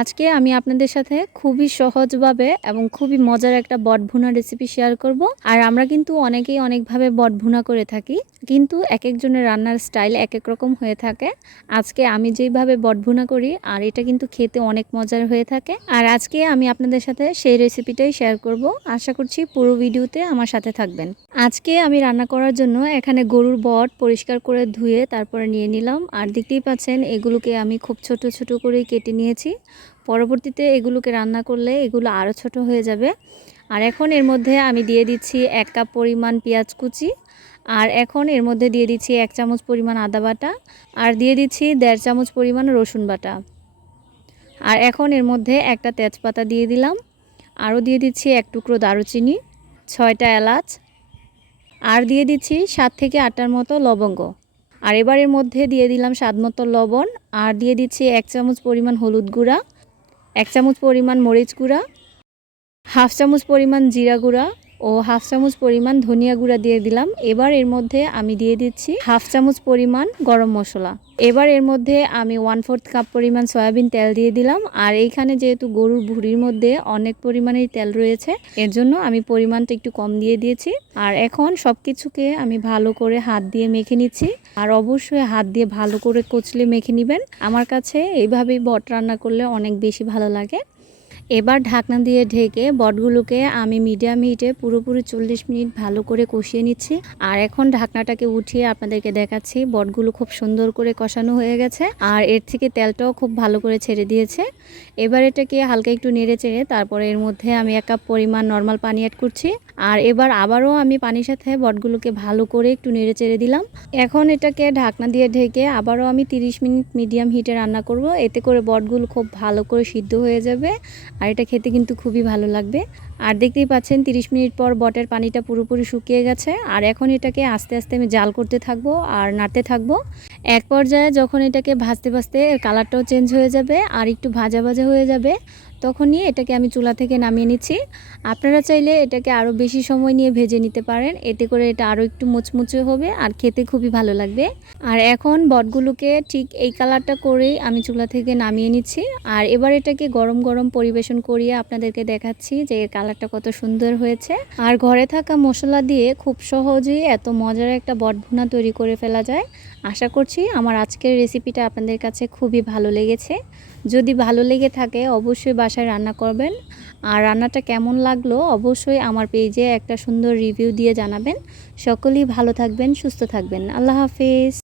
আজকে আমি আপনাদের সাথে খুবই সহজভাবে এবং খুবই মজার একটা বট ভুনা রেসিপি শেয়ার করব। আর আমরা কিন্তু অনেকেই অনেকভাবে বট ভুনা করে থাকি, কিন্তু এক একজনের রান্নার স্টাইল এক এক রকম হয়ে থাকে। আজকে আমি যেইভাবে বট ভুনা করি, আর এটা কিন্তু খেতে অনেক মজার হয়ে থাকে। আর আজকে আমি আপনাদের সাথে সেই রেসিপিটাই শেয়ার করব। আশা করছি পুরো ভিডিওতে আমার সাথে থাকবেন। আজকে আমি রান্না করার জন্য এখানে গরুর বট পরিষ্কার করে ধুয়ে তারপরে নিয়ে নিলাম। আর দেখতেই পাচ্ছেন, এগুলোকে আমি খুব ছোট ছোট করে কেটে নিয়েছি। পরবর্তীতে এগুলোকে রান্না করলে এগুলো আরও ছোট হয়ে যাবে। আর এখন এর মধ্যে আমি দিয়ে দিচ্ছি এক কাপ পরিমাণ পেঁয়াজ কুচি, আর এখন এর মধ্যে দিয়ে দিচ্ছি এক চামচ পরিমাণ আদা বাটা, আর দিয়ে দিচ্ছি দেড় চামচ পরিমাণ রসুন বাটা। আর এখন এর মধ্যে একটা তেজপাতা দিয়ে দিলাম, আরও দিয়ে দিচ্ছি এক টুকরো দারুচিনি, ছয়টা এলাচ, আর দিয়ে দিচ্ছি সাত থেকে আটটার মতো লবঙ্গ। আর এবারের মধ্যে দিয়ে দিলাম স্বাদ মতো লবণ, আর দিয়ে দিচ্ছি এক চামচ পরিমাণ হলুদ গুঁড়া এক চামচ পরিমাণ মরিচ গুঁড়া হাফ চামচ পরিমাণ জিরা গুঁড়া ও হাফ চামচ পরিমাণ ধনিয়া গুঁড়া দিয়ে দিলাম। এবার এর মধ্যে আমি দিয়ে দিচ্ছি হাফ চামচ পরিমাণ গরম মশলা। এবার এর মধ্যে আমি ওয়ান ফোর্থ কাপ পরিমাণ সয়াবিন তেল দিয়ে দিলাম। আর এইখানে যেহেতু গরুর ভুড়ির মধ্যে অনেক পরিমাণের তেল রয়েছে, এর জন্য আমি পরিমাণটা একটু কম দিয়ে দিয়েছি। আর এখন সব কিছুকে আমি ভালো করে হাত দিয়ে মেখে নিচ্ছি। আর অবশ্যই হাত দিয়ে ভালো করে কচলে মেখে নেবেন। আমার কাছে এইভাবেই বট রান্না করলে অনেক বেশি ভালো লাগে। এবার ঢাকনা দিয়ে ঢেকে বটগুলোকে আমি মিডিয়াম হিটে পুরোপুরি চল্লিশ মিনিট ভালো করে কষিয়ে নিচ্ছি। আর এখন ঢাকনাটাকে উঠিয়ে আপনাদেরকে দেখাচ্ছি, বটগুলো খুব সুন্দর করে কষানো হয়ে গেছে আর এর থেকে তেলটাও খুব ভালো করে ছেড়ে দিয়েছে। এবার এটাকে হালকা একটু নেড়ে চেড়ে তারপরে এর মধ্যে আমি এক কাপ পরিমাণ নর্মাল পানি অ্যাড করছি। আর এবার আবারও আমি পানির সাথে বটগুলোকে ভালো করে একটু নেড়ে চেড়ে দিলাম। এখন এটাকে ঢাকনা দিয়ে ঢেকে আবারও আমি 30 মিনিট মিডিয়াম হিটে রান্না করব। এতে করে বটগুলো খুব ভালো করে সিদ্ধ হয়ে যাবে। আর এটা খেতে কিন্তু খুবই ভালো লাগবে। আর দেখতেই পাচ্ছেন 30 মিনিট পর বটের পানিটা পুরোপুরি শুকিয়ে গেছে। আর এখন এটাকে আস্তে আস্তে আমি জাল করতে থাকব আর নাড়তে থাকব। এক পর্যায়ে যখন এটাকে ভাজতে ভাজতে কালারটাও চেঞ্জ হয়ে যাবে আর একটু ভাজা ভাজা হয়ে যাবে, তখনই এটাকে আমি চুলা থেকে নামিয়ে নিচ্ছি। আপনারা চাইলে এটাকে আরও বেশি সময় নিয়ে ভেজে নিতে পারেন, এতে করে এটা আরও একটু মুচমুচে হবে আর খেতে খুবই ভালো লাগবে। আর এখন বটগুলোকে ঠিক এই কালারটা করেই আমি চুলা থেকে নামিয়ে নিচ্ছি। আর এবার এটাকে গরম গরম পরিবেশন করিয়ে আপনাদেরকে দেখাচ্ছি যে কালারটা কত সুন্দর হয়েছে। আর ঘরে থাকা মশলা দিয়ে খুব সহজেই এত মজার একটা বটভুনা তৈরি করে ফেলা যায়। আশা করছি আমার আজকের রেসিপিটা আপনাদের কাছে খুবই ভালো লেগেছে। যদি ভালো লেগে থাকে, অবশ্যই বাসায় রান্না করবেন। আর রান্নাটা কেমন লাগল, অবশ্যই আমার পেজে একটা সুন্দর রিভিউ দিয়ে জানাবেন। সকলেই ভালো থাকবেন, সুস্থ থাকবেন। আল্লাহ হাফিজ।